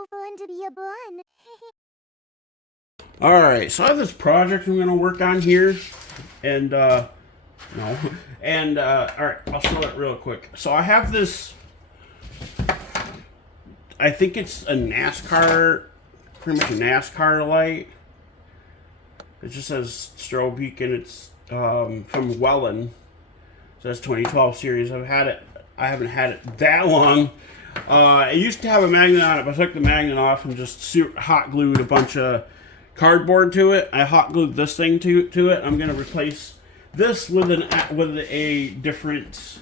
so fun to be a bun. Alright, so I have this project I'm going to work on here. And, no. And, alright, I'll show it real quick. So I have this, I think it's a NASCAR, pretty much a NASCAR light. It just says strobe beacon. It's from Welland. So that's 2012 series. I haven't had it that long. It used to have a magnet on it, but I took the magnet off and just hot glued a bunch of cardboard to it. I hot glued this thing to it. I'm gonna replace this with a different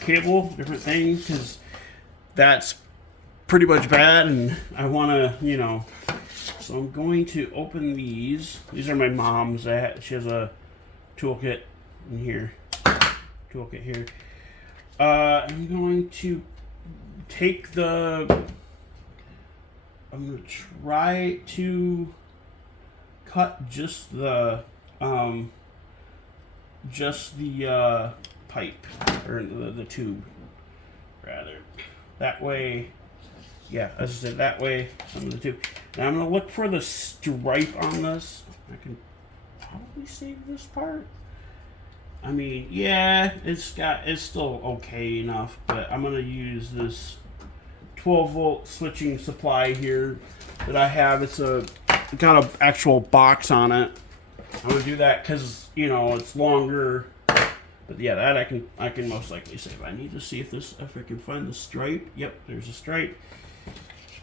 cable, different thing, because that's pretty much bad, and I want to, you know. So I'm going to open these. These are my mom's. She has a toolkit in here. Toolkit here. I'm going to take I'm going to try to cut just the pipe, or the tube, rather. That way, yeah, as I said, that way, some of the tube. Now I'm going to look for the stripe on this. I can probably save this part. I mean, yeah, it's still okay enough, but I'm gonna use this 12-volt switching supply here that I have. It's got an actual box on it. I'm gonna do that because, you know, it's longer. But yeah, that I can most likely save. I need to see if I can find the stripe. Yep, there's a stripe.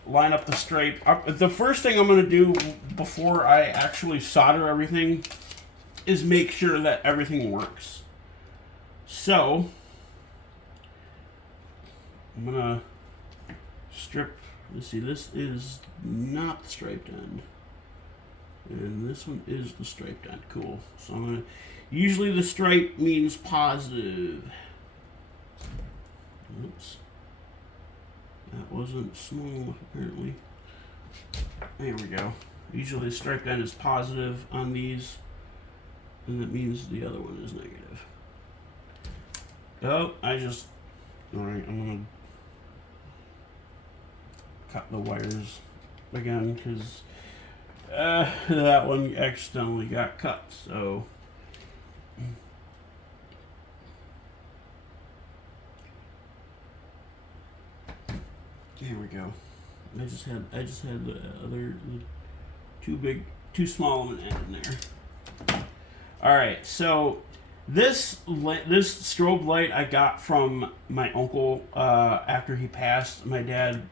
Line up the stripe. The first thing I'm gonna do before I actually solder everything is make sure that everything works. So I'm gonna strip. Let's see, this is not the striped end, and this one is the striped end. Cool. So I'm gonna. Usually the stripe means positive. Oops. That wasn't small enough, apparently. There we go. Usually the striped end is positive on these, and that means the other one is negative. Oh, alright, I'm gonna cut the wires again, because that one accidentally got cut, so. Here we go. I just had the too small of an end in there. All right, so this strobe light I got from my uncle after he passed. My dad.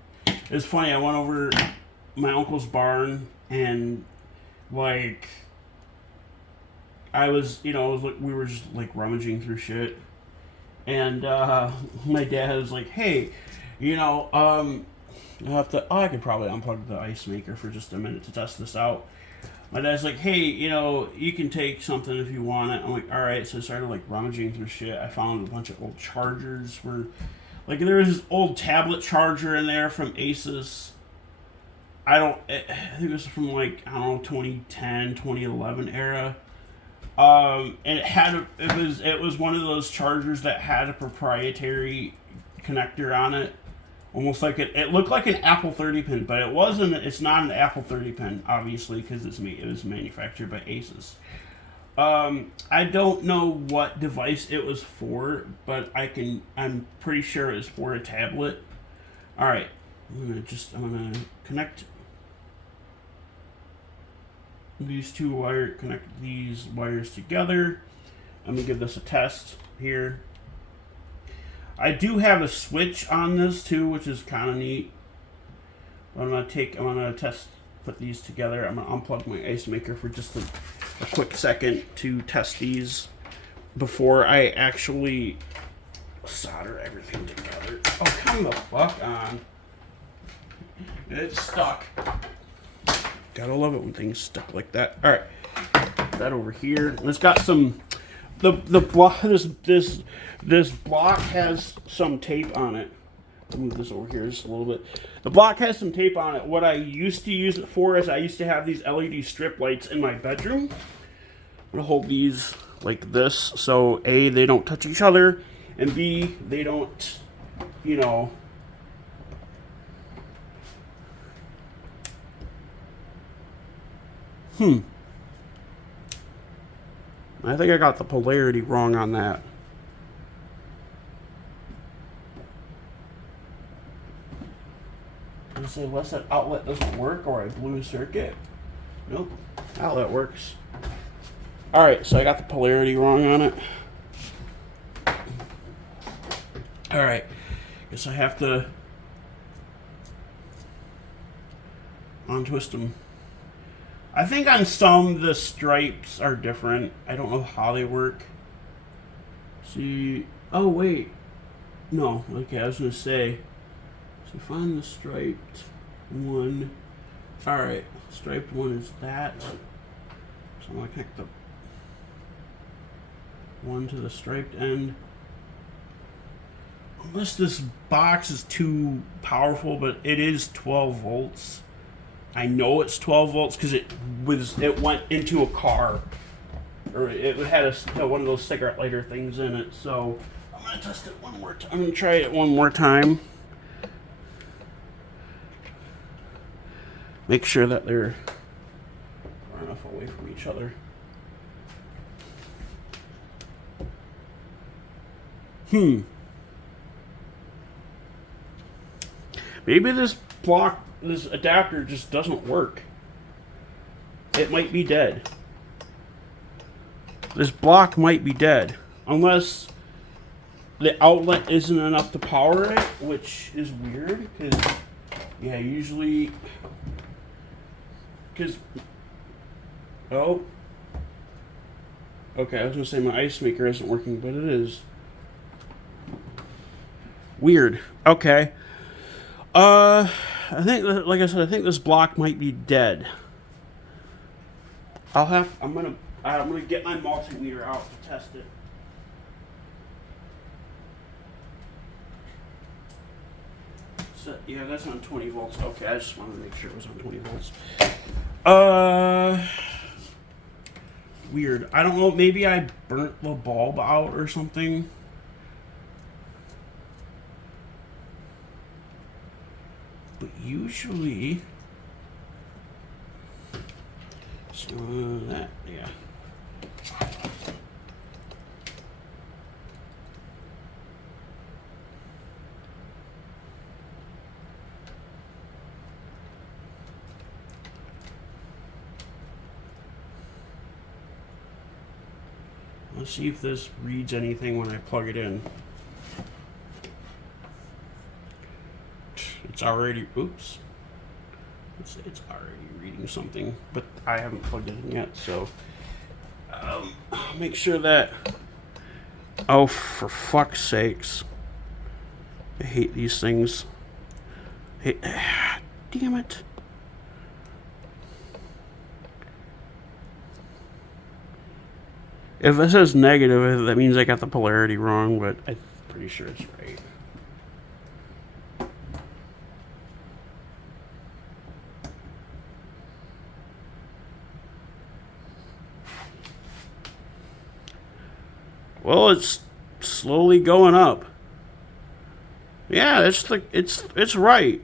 It's funny. I went over my uncle's barn and like I was, you know, we were just like rummaging through shit, and my dad was like, "Hey, you know, I could probably unplug the ice maker for just a minute to test this out." My dad's like, "Hey, you know, you can take something if you want it." I'm like, "All right." So I started like rummaging through shit. I found a bunch of old chargers. Like there was this old tablet charger in there from Asus. I think it was from like, I don't know, 2010, 2011 era. And it was one of those chargers that had a proprietary connector on it. Almost like it looked like an Apple 30 pin, but it wasn't. It's not an Apple 30 pin, obviously, because it was manufactured by Asus. I don't know what device it was for, but I'm pretty sure it was for a tablet. All right, I'm gonna connect connect these wires together. I'm gonna give this a test here. I do have a switch on this too, which is kind of neat. I'm gonna put these together. I'm gonna unplug my ice maker for just a quick second to test these before I actually solder everything together. Oh, come the fuck on! It's stuck. Gotta love it when things stuck like that. All right, put that over here. And it's got some. The block. This block has some tape on it. I'll move this over here just a little bit. The block has some tape on it. What I used to use it for is I used to have these LED strip lights in my bedroom. I'm gonna hold these like this, so A, they don't touch each other, and B, they don't, you know, I think I got the polarity wrong on that. I say unless that outlet doesn't work or I blew a circuit. Nope, outlet works. All right, so I got the polarity wrong on it. All right, guess I have to untwist them. I think on some the stripes are different. I don't know how they work. See, oh wait, no. Okay, I was gonna say. So find the striped one. All right, striped one is that. So I'm gonna connect the one to the striped end. Unless this box is too powerful, but it is 12 volts. I know it's 12 volts because it went into a car, or it had one of those cigarette lighter things in it. So I'm gonna test it one more time. I'm gonna try it one more time. Make sure that they're far enough away from each other. Maybe this adapter just doesn't work. It might be dead. This block might be dead. Unless the outlet isn't enough to power it, which is weird, because, yeah, usually... Oh. Okay, I was going to say my ice maker isn't working, but it is. Weird. Okay. I think, like I said, I think this block might be dead. I'm gonna get my multimeter out to test it. So, yeah, that's on 20 volts. Okay, I just wanted to make sure it was on 20 volts. Weird. I don't know, maybe I burnt the bulb out or something. But usually, so that, yeah. Let's see if this reads anything when I plug it in. It's already, oops. It's already reading something, but I haven't plugged it in yet, so I'll make sure that, oh, for fuck's sakes. I hate these things. Damn it. If it says negative, that means I got the polarity wrong, but I'm pretty sure it's right. Well, it's slowly going up. Yeah, it's right.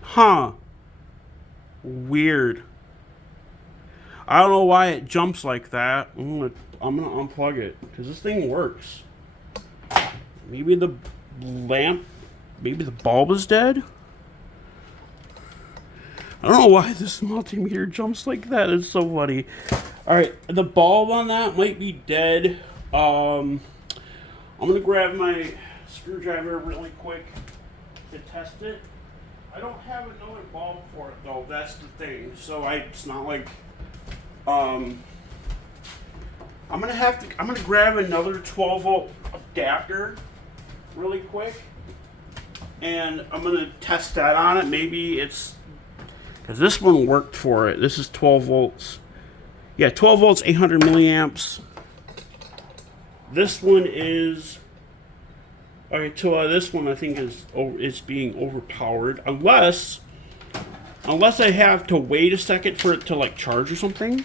Huh. Weird. I don't know why it jumps like that. I'm gonna unplug it because this thing works. Maybe the bulb is dead. I don't know why this multimeter jumps like that. It's so funny. All right, the bulb on that might be dead. I'm gonna grab my screwdriver really quick to test it. I don't have another bulb for it though. That's the thing. So it's not like. I'm gonna grab another 12 volt adapter really quick, and I'm gonna test that on it. Maybe it's because this one worked for it. This is 12 volts. Yeah, 12 volts, 800 milliamps. This one is okay. So this one I think is being overpowered, unless I have to wait a second for it to like charge or something.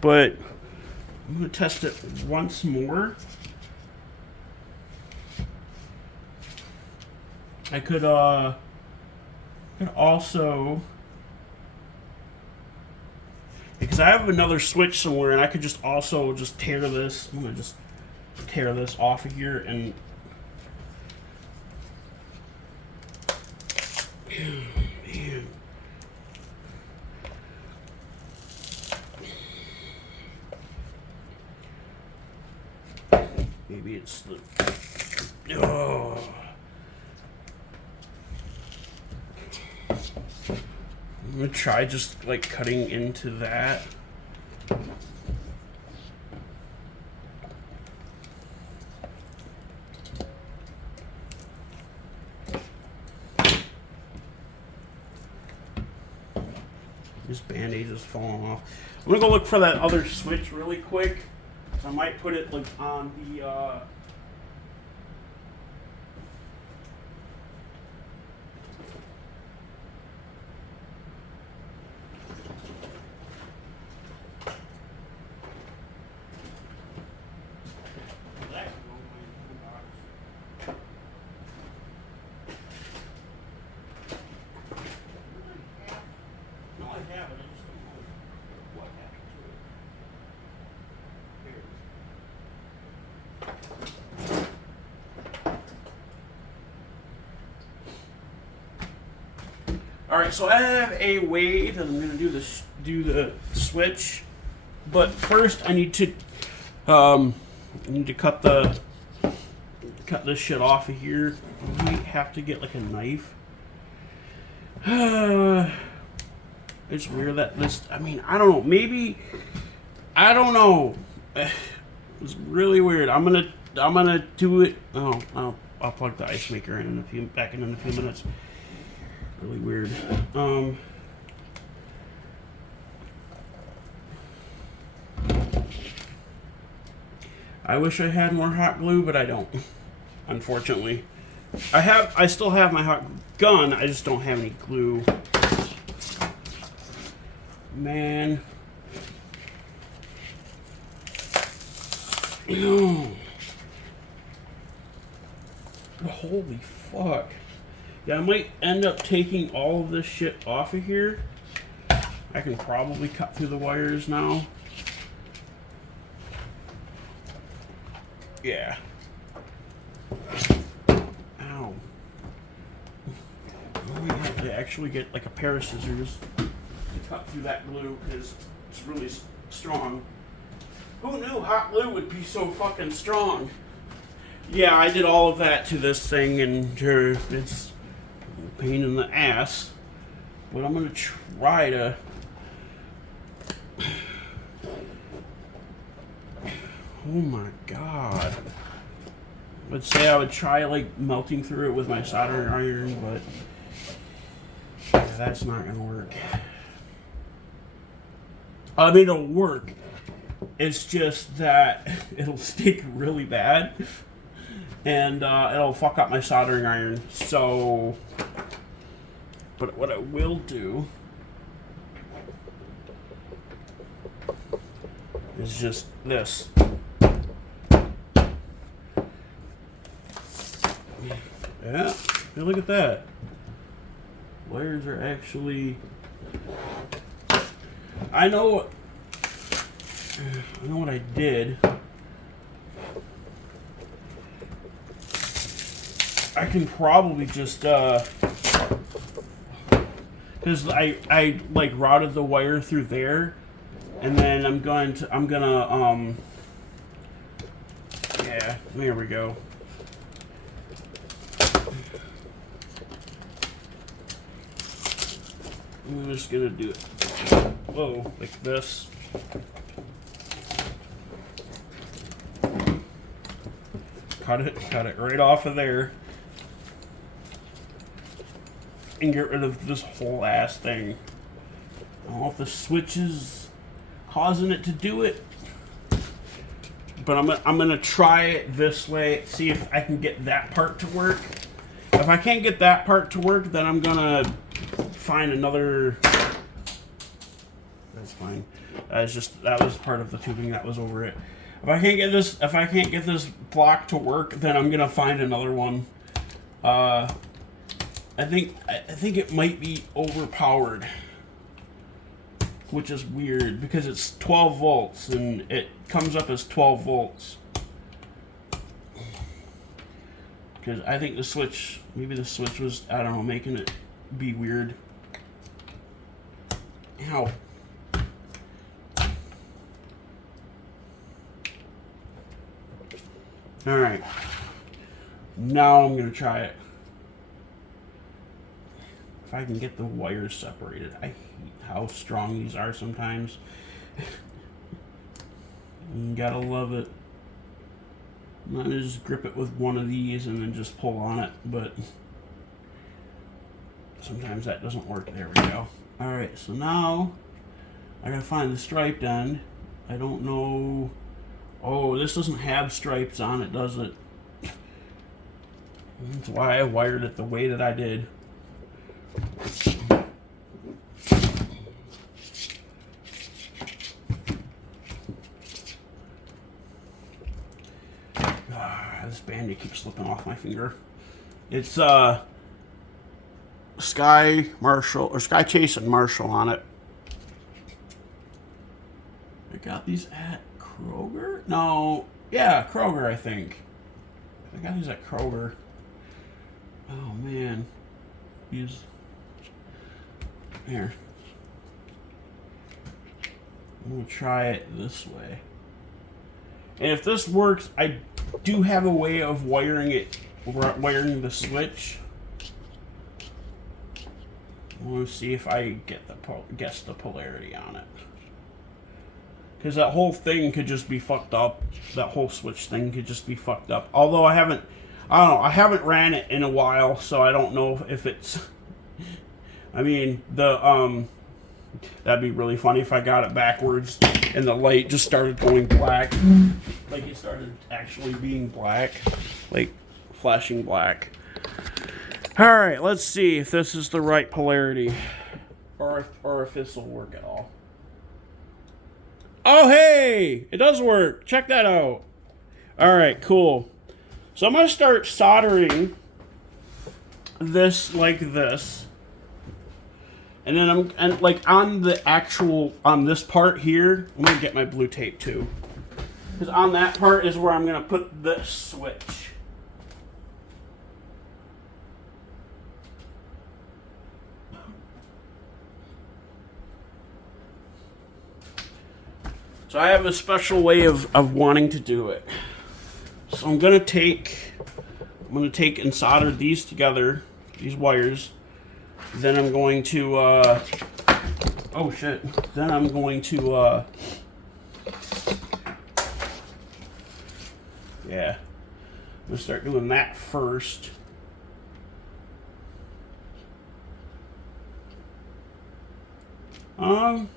But I'm gonna test it once more. I could also because I have another switch somewhere, and I could just also just tear this. I'm gonna just tear this off of here and. Man. Maybe it's the. Oh. I'm gonna try just like cutting into that. This Band-Aid is falling off. I'm gonna go look for that other switch really quick. So I might put it like on the Alright, so I have a way that I'm gonna do the switch, but first I need to cut this shit off of here. I might have to get like a knife. It's weird that this. I mean, I don't know. Maybe I don't know. It's really weird. I'm gonna do it. Oh, I'll plug the ice maker in back in a few minutes. Really weird. I wish I had more hot glue, but I don't. Unfortunately, I still have my hot gun. I just don't have any glue. Man. No. Holy fuck. Yeah, I might end up taking all of this shit off of here. I can probably cut through the wires now. Yeah. Ow. I might have to actually get like a pair of scissors to cut through that glue because it's really strong. Who knew hot glue would be so fucking strong? Yeah, I did all of that to this thing and it's a pain in the ass. But I'm gonna try to. Oh my god. I'd say I would try like melting through it with my soldering iron, but yeah, that's not gonna work. I mean, it'll work. It's just that it'll stick really bad, and it'll fuck up my soldering iron. So, but what I will do is just this. Yeah, hey, look at that. Wires are actually. I know what I did. I can probably just because I like routed the wire through there, and then I'm gonna yeah, there we go. I'm just gonna do it. Whoa, like this. Cut it right off of there. And get rid of this whole ass thing. I don't know if the switch is causing it to do it. But I'm gonna try it this way, see if I can get that part to work. If I can't get that part to work, then I'm gonna find another. That's fine. That was part of the tubing that was over it. If I can't get this block to work, then I'm gonna find another one. I think it might be overpowered. which is weird because it's 12 volts and it comes up as 12 volts. Because I think the switch, maybe the switch was, I don't know, making it be weird. Ow. Alright. Now I'm going to try it. If I can get the wires separated. I hate how strong these are sometimes. You gotta love it. I'm not gonna just grip it with one of these and then just pull on it, but sometimes that doesn't work. There we go. Alright, so now I gotta find the striped end. I don't know. Oh, this doesn't have stripes on it, does it? That's why I wired it the way that I did. This Band-Aid keeps slipping off my finger. It's Sky Marshall or Sky Chase and Marshall on it. I got these at Kroger? No, yeah, Kroger, I think. I got these at Kroger. Oh man, these here. I'm gonna try it this way. And if this works, I do have a way of wiring the switch. I want to see if I get guess the polarity on it. Because that whole thing could just be fucked up. That whole switch thing could just be fucked up. Although I don't know, I haven't ran it in a while, so I don't know if it's, I mean, that'd be really funny if I got it backwards and the light just started going black. Like it started actually being black. Like flashing black. Alright, let's see if this is the right polarity. Or if this will work at all. Oh hey! It does work! Check that out! Alright, cool. So I'm going to start soldering this like this. And then like on the actual, on this part here, I'm going to get my blue tape too. Because on that part is where I'm going to put this switch. So I have a special way of wanting to do it. So I'm going to take and solder these together, these wires. Then I'm going to, oh shit. Then I'm going to, yeah. I'm going to start doing that first. I'm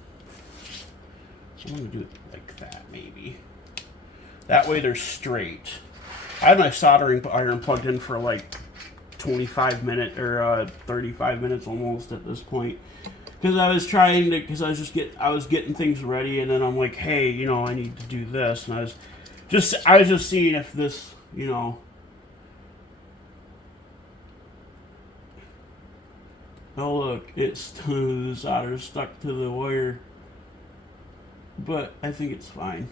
going to do it like that, maybe. That way they're straight. I had my soldering iron plugged in for like 25 minutes or 35 minutes almost at this point, because I was trying to, because I was getting things ready, and then I'm like, hey, you know, I need to do this, and I was just seeing if this, you know, oh look, it's the solder stuck to the wire, but I think it's fine.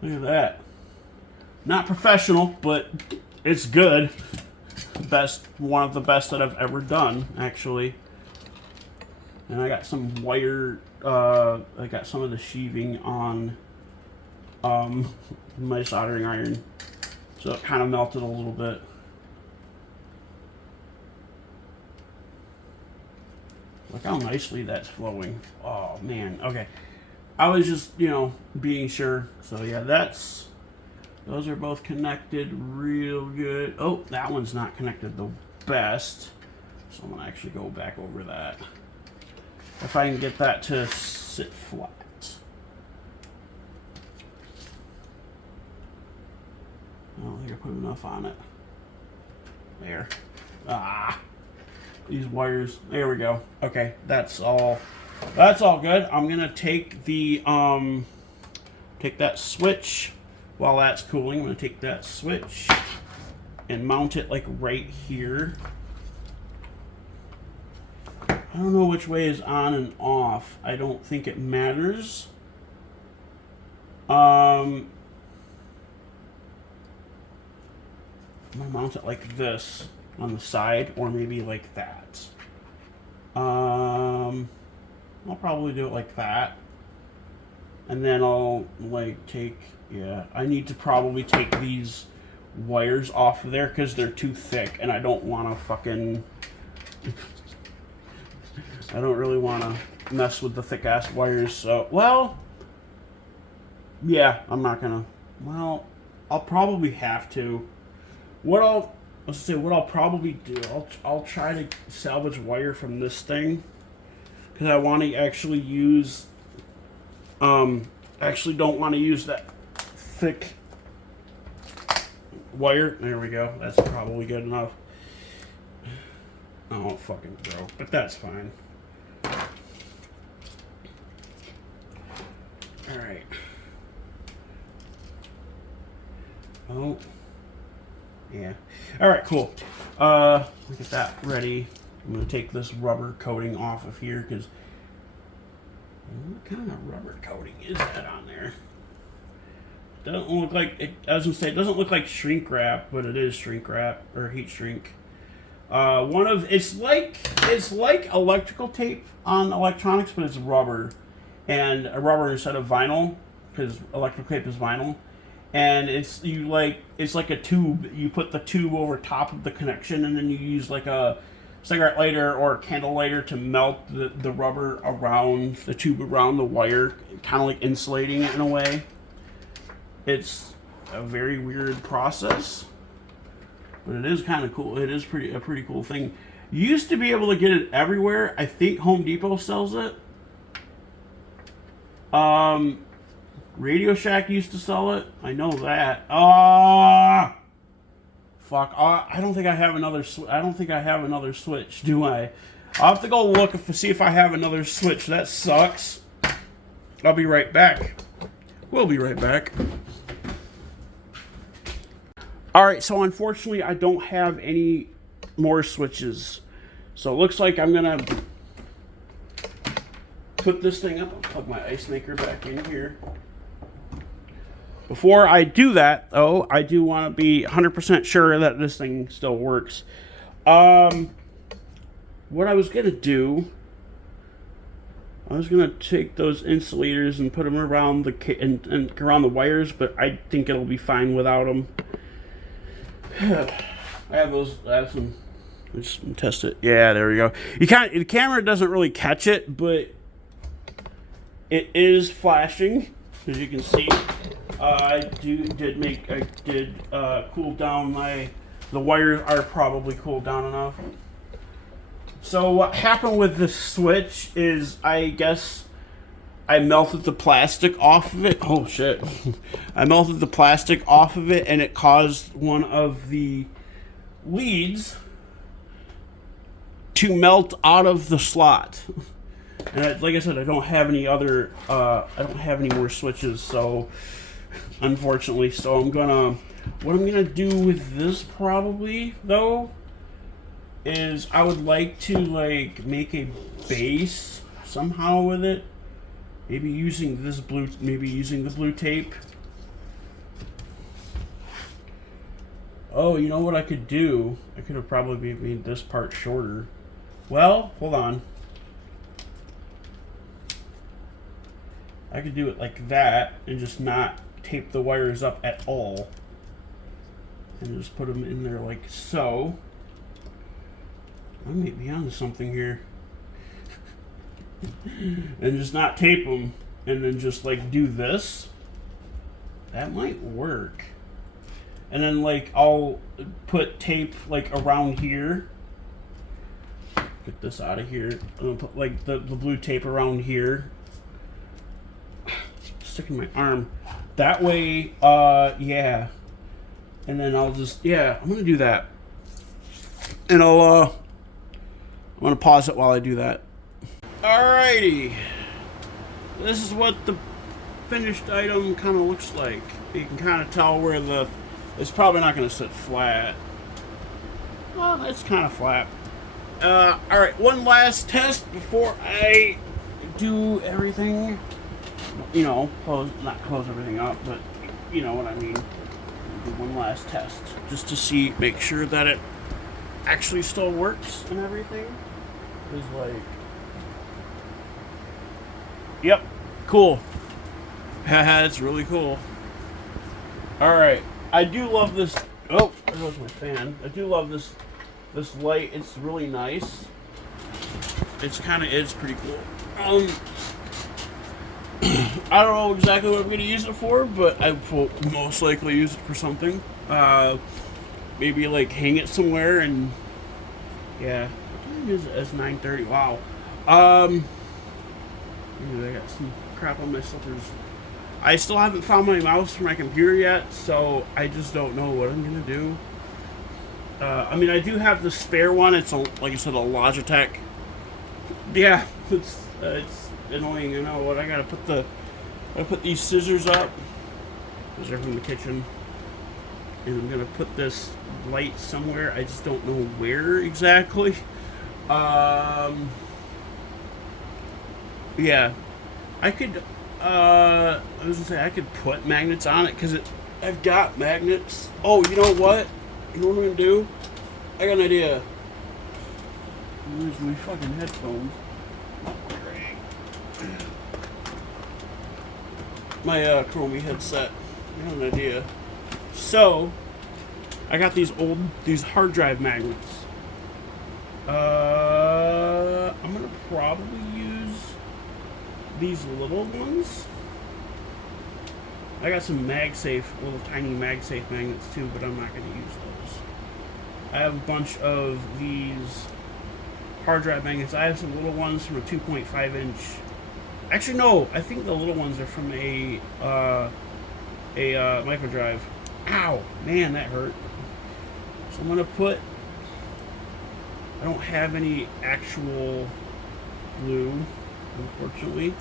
Look at that. Not professional, but it's good. One of the best that I've ever done, actually. And I got some wire, I got some of the sheathing on my soldering iron. So it kind of melted a little bit. Look how nicely that's flowing. Oh man, okay. I was just, you know, being sure. So yeah, those are both connected real good. Oh, that one's not connected the best. So I'm gonna actually go back over that. If I can get that to sit flat. I don't think I put enough on it. There. Ah. These wires. There we go. Okay, that's all good. I'm gonna take the take that switch while that's cooling, I'm going to take that switch and mount it like right here. I don't know which way is on and off. I don't think it matters. I'm going to mount it like this on the side, or maybe like that. I'll probably do it like that. And then I'll like take, yeah, I need to probably take these wires off of there because they're too thick and I don't want to fucking, I don't really want to mess with the thick ass wires. So, well, yeah, I'm not gonna, well, I'll probably have to. Let's say what I'll probably do, I'll try to salvage wire from this thing because I want to actually use, actually don't want to use that thick wire. There we go. That's probably good enough. Oh, fucking broke, but that's fine. All right. Oh. Yeah. All right, cool. Look at that ready. I'm going to take this rubber coating off of here because what kind of rubber coating is that on there? Doesn't look like it. I was gonna say it doesn't look like shrink wrap, but it is shrink wrap or heat shrink. It's like electrical tape on electronics, but it's rubber, and a rubber instead of vinyl because electrical tape is vinyl. And it's like a tube. You put the tube over top of the connection, and then you use like a cigarette lighter or a candle lighter to melt the rubber around the tube around the wire, kind of like insulating it in a way. It's a very weird process, but it is kind of cool. It is a pretty cool thing. You used to be able to get it everywhere. I think Home Depot sells it. Radio Shack used to sell it. I know that. Fuck. I don't think I have another. I don't think I have another switch. Do I? I'll have to go look to see if I have another switch. That sucks. I'll be right back. We'll be right back. Alright, so unfortunately I don't have any more switches. So it looks like I'm going to put this thing up. I'll plug my ice maker back in here. Before I do that, though, I do want to be 100% sure that this thing still works. What I was going to do, I was going to take those insulators and put them around and around the wires, but I think it'll be fine without them. I have some. Let's test it. Yeah, there we go. The camera doesn't really catch it, but it is flashing, as you can see. I did cool down the wires are probably cooled down enough. So what happened with this switch is, I guess I melted the plastic off of it. Oh shit. I melted the plastic off of it and it caused one of the leads to melt out of the slot. And like I said, I don't have any other, I don't have any more switches, so unfortunately. So what I'm gonna do with this probably though is I would like to like make a base somehow with it. Maybe using the blue tape. Oh, you know what I could do? I could have probably made this part shorter. Well, hold on. I could do it like that and just not tape the wires up at all. And just put them in there like so. I may be onto something here. And just not tape them, and then just like do this. That might work. And then like I'll put tape like around here. Get this out of here. I'm gonna put like the blue tape around here. Sticking my arm. That way, yeah. And then I'll just, yeah, I'm gonna do that. And I'm gonna pause it while I do that. Alrighty. This is what the blue tape looks like. This is what the blue tape looks like. And then I'll just, yeah, I'm gonna do that. And I'll pause it while I do that. Alrighty. This is what the blue tape looks like. This is what the blue tape looks like. And then I'll just, yeah, I'm gonna do that. And Alrighty. finished item kind of looks like. You can kind of tell where it's probably not going to sit flat. Well, it's kind of flat. Alright, one last test before I do everything. You know, not close everything up, but you know what I mean. Do one last test just to make sure that it actually still works and everything. Is like, yep, cool. Haha, it's really cool. Alright, I do love this. Oh, there goes my fan. I do love this light. It's really nice. It's pretty cool. I don't know exactly what I'm going to use it for, but I will most likely use it for something. Maybe like hang it somewhere and yeah. What time is it? It's 9:30. Wow. I got some crap on my slippers. I still haven't found my mouse for my computer yet, so I just don't know what I'm going to do. I mean, I do have the spare one. It's like I said, a Logitech. Yeah, it's annoying. You know what? I gotta put these scissors up. Those are from the kitchen, and I'm gonna put this light somewhere. I just don't know where exactly. Yeah, I could. I was gonna say I could put magnets on it because I've got magnets. Oh, you know what? You know what I'm gonna do? I got an idea. Where's my fucking headphones? My Chromie headset. I got an idea. So, I got these hard drive magnets. I'm gonna probably use these little ones. I got some MagSafe, little tiny MagSafe magnets too, but I'm not gonna use those. I have a bunch of these hard drive magnets. I have some little ones from a 2.5 inch. Actually, no. I think the little ones are from a micro drive. Ow, man, that hurt. So I'm gonna put. I don't have any actual glue, unfortunately.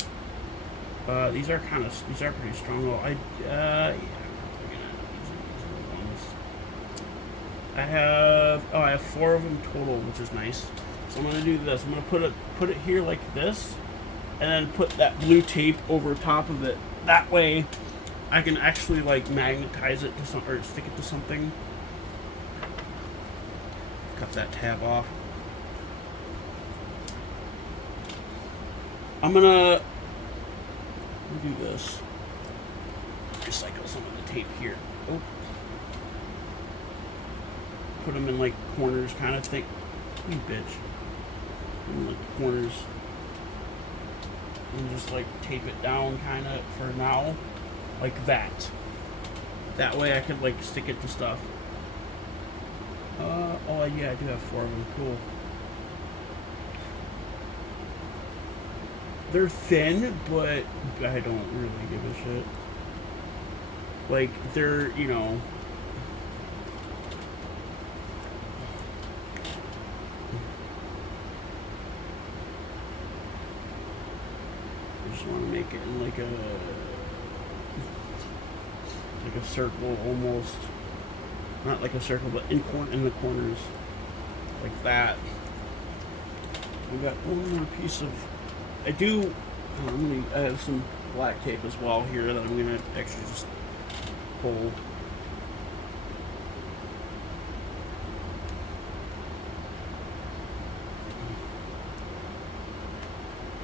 These are pretty strong. Though yeah. I have 4 of them total, which is nice. So I'm gonna do this. I'm gonna put it here like this, and then put that blue tape over top of it. That way, I can actually like magnetize it to something or stick it to something. Cut that tab off. I'm gonna do this. Recycle some of the tape here. Oh. Put them in like corners, kind of thing. You bitch. In like corners. And just like tape it down, kind of for now, like that. That way I could like stick it to stuff. Oh yeah, I do have 4 of them. Cool. They're thin, but I don't really give a shit. Like, they're, you know... I just want to make it in like a circle almost. Not like a circle, but in the corners. Like that. We got one more piece of... I have some black tape as well here that I'm going to actually just pull.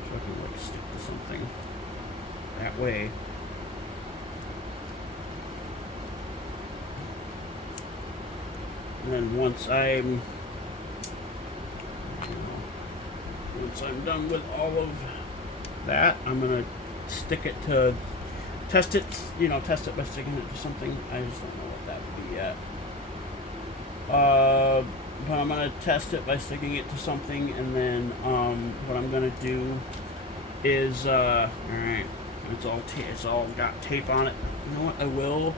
So I can like stick to something that way. And then once I'm done with all of that, I'm gonna stick it to test it by sticking it to something. I just don't know what that would be yet. But I'm gonna test it by sticking it to something, and then what I'm gonna do is all right, it's all got tape on it. You know what? I will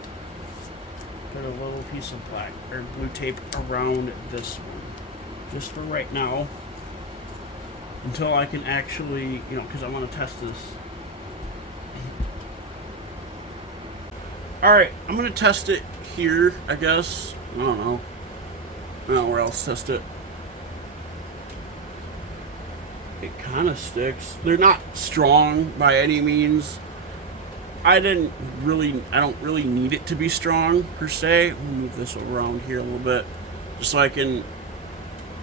put a little piece of black or blue tape around this one, just for right now. Until I can actually, because I want to test this. Alright, I'm gonna test it here, I guess. I don't know. I don't know where else to test it. It kind of sticks. They're not strong by any means. I don't really need it to be strong per se. Let me move this around here a little bit, just so I can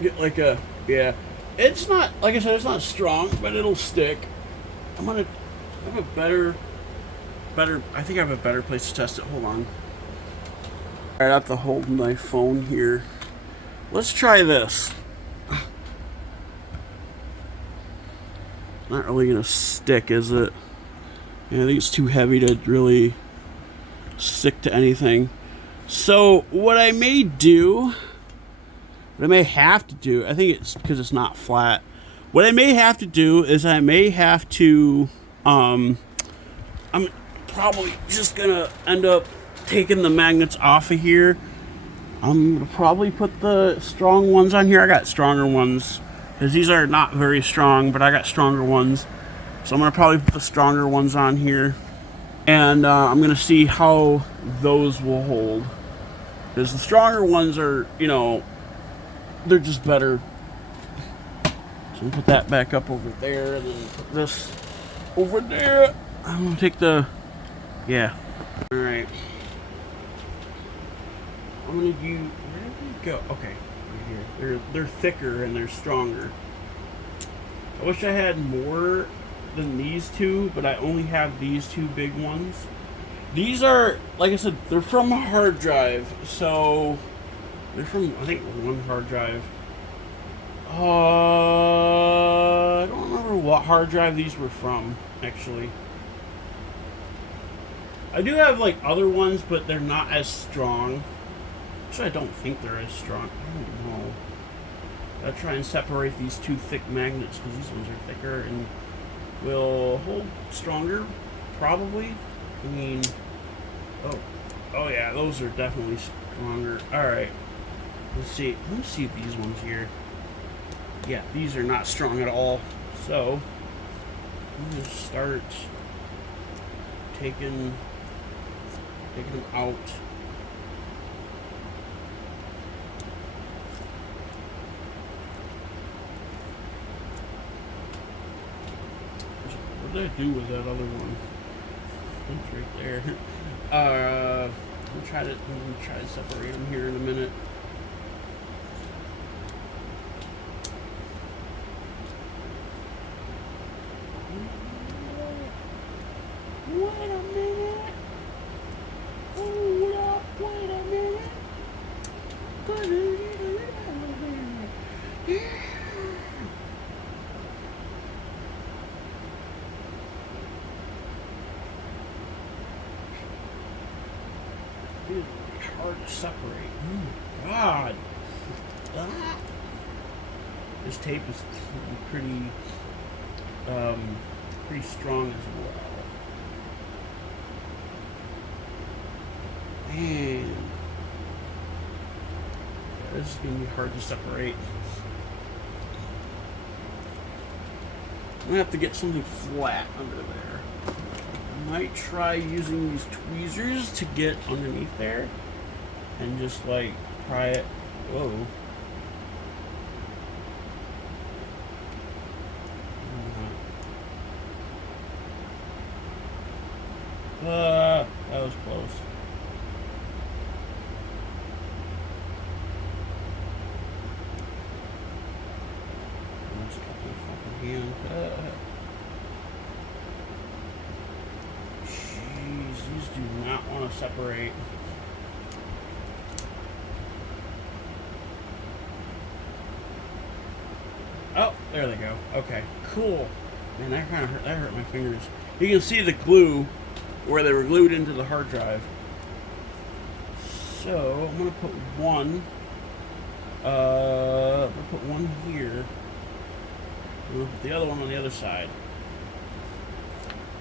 get like a, yeah. It's not, like I said, it's not strong, but it'll stick. I have a better, I think I have a better place to test it. Hold on. All right, I have to hold my phone here. Let's try this. Not really gonna stick, is it? Yeah, I think it's too heavy to really stick to anything. So what I may do, what I may have to do, I think it's because it's not flat. What I may have to do is I may have to, I'm probably just gonna end up taking the magnets off of here. I'm gonna probably put the strong ones on here. I got stronger ones, because these are not very strong, but I got stronger ones. So I'm going to probably put the stronger ones on here. And I'm going to see how those will hold. Because the stronger ones are, you know, they're just better. So I'm going to put that back up over there. And then put this over there. I'm going to take the, yeah. Alright. I'm going to do, where did we go? Okay. Right here. They're thicker and they're stronger. I wish I had more than these two, but I only have these two big ones. These are, like I said, they're from a hard drive, so they're from, I think, one hard drive. I don't remember what hard drive these were from, actually. I do have like other ones, but they're not as strong. Actually, I don't think they're as strong. I don't know. I'll try and separate these two thick magnets, because these ones are thicker and will hold stronger, probably. I mean, oh yeah, those are definitely stronger. Alright, let's see. Let me see if these ones here. Yeah, these are not strong at all. So, I'm going to start taking them out. What did I do with that other one? It's right there. We'll try to separate them here in a minute. Wait a minute. Hold up. Wait a minute. It's hard to separate. Oh my god. Ah. This tape is pretty strong as well. Man. Yeah, this is gonna be hard to separate. I'm gonna have to get something flat under there. I might try using these tweezers to get underneath there and just like pry it. Whoa. That was close. Almost cut my fucking hand. Jeez, these do not want to separate. Oh, there they go. Okay, cool. Man, that kind of hurt. That hurt my fingers. You can see the glue where they were glued into the hard drive. So I'm gonna put one. I'm gonna put one here. I'm gonna put the other one on the other side,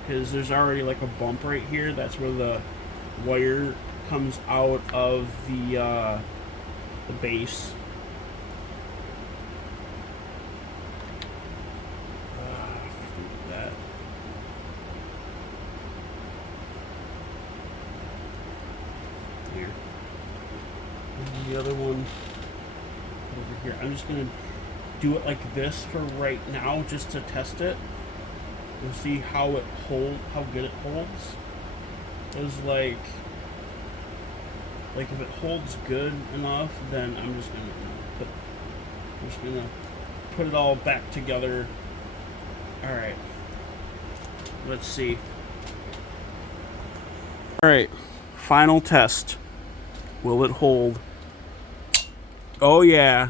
because there's already like a bump right here. That's where the wire comes out of the base. here. And the other one over here. I'm just gonna do it like this for right now, just to test it and see how good it holds. Is like if it holds good enough, then I'm just gonna put it all back together. All right, let's see. All right, final test. Will it hold? Oh yeah.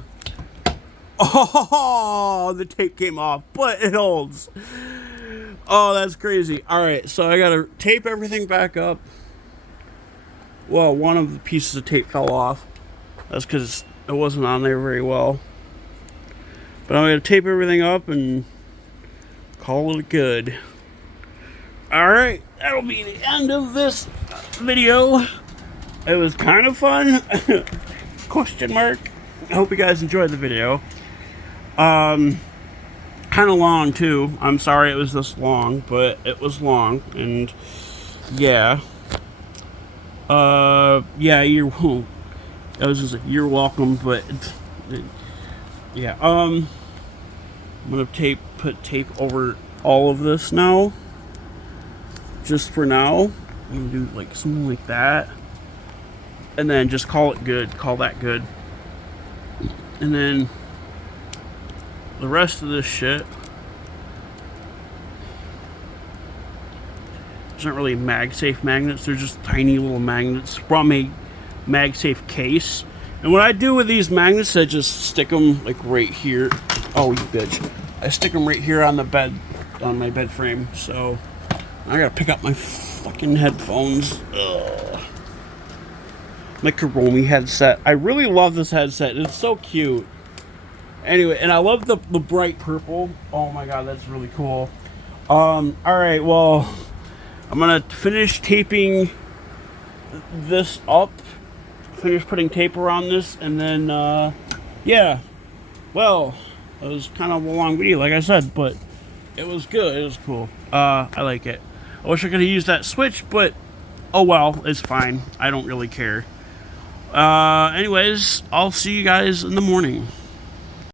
Oh, the tape came off, but it holds. Oh, that's crazy. All right, so I gotta tape everything back up. Well, one of the pieces of tape fell off. That's because it wasn't on there very well. But I'm gonna tape everything up and call it good. All right, that'll be the end of this video. It was kind of fun. Question mark. I hope you guys enjoyed the video. Kind of long too. I'm sorry it was this long, but it was long, and yeah. Yeah, you're welcome, but yeah. I'm gonna put tape over all of this now. Just for now, I'm gonna do like something like that, and then just call it good. Call that good, and then the rest of this shit. There's not really MagSafe magnets. They're just tiny little magnets from a MagSafe case. And what I do with these magnets, I just stick them like right here. Oh, you bitch! I stick them right here on the bed, on my bed frame. So I gotta pick up my fucking headphones. Ugh. My Kuromi headset. I really love this headset. It's so cute. Anyway, and I love the bright purple. Oh my god, that's really cool. Alright, well, I'm gonna finish taping this up. Finish putting tape around this, and then, yeah. Well, it was kind of a long video, like I said, but it was good. It was cool. I like it. I wish I could have used that switch, but oh well, it's fine. I don't really care. Anyways, I'll see you guys in the morning.